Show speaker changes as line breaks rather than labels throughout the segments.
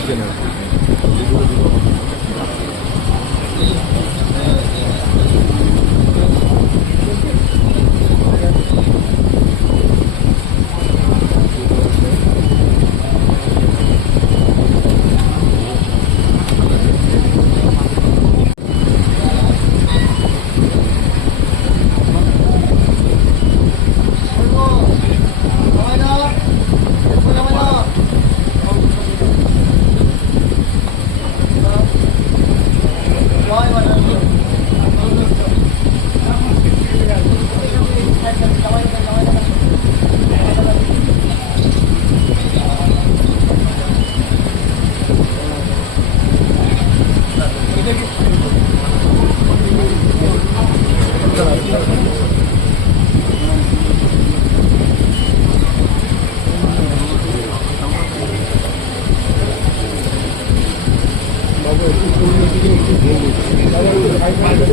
気でないですね。নমো বিষ্ণু নমো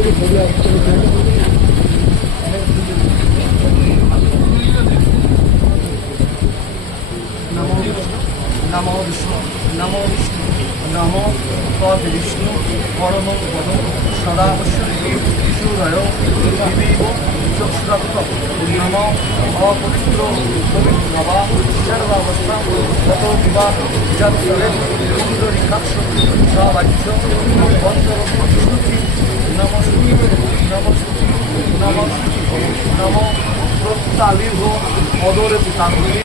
বিষ্ণু নমো পদ বিষ্ণু পরম পরম সদা 가요. 비비고 적수라부터 우리나마 어 고집으로 고민가봐 시차를 가봤으나 저도 비가 부자들의 공들이 값을 다 맞죠. 원서로 수지 우나마 수지면 우나마 수지 우나마 수지 우나마 그렇다 알리고 어도를 부탁드립니다.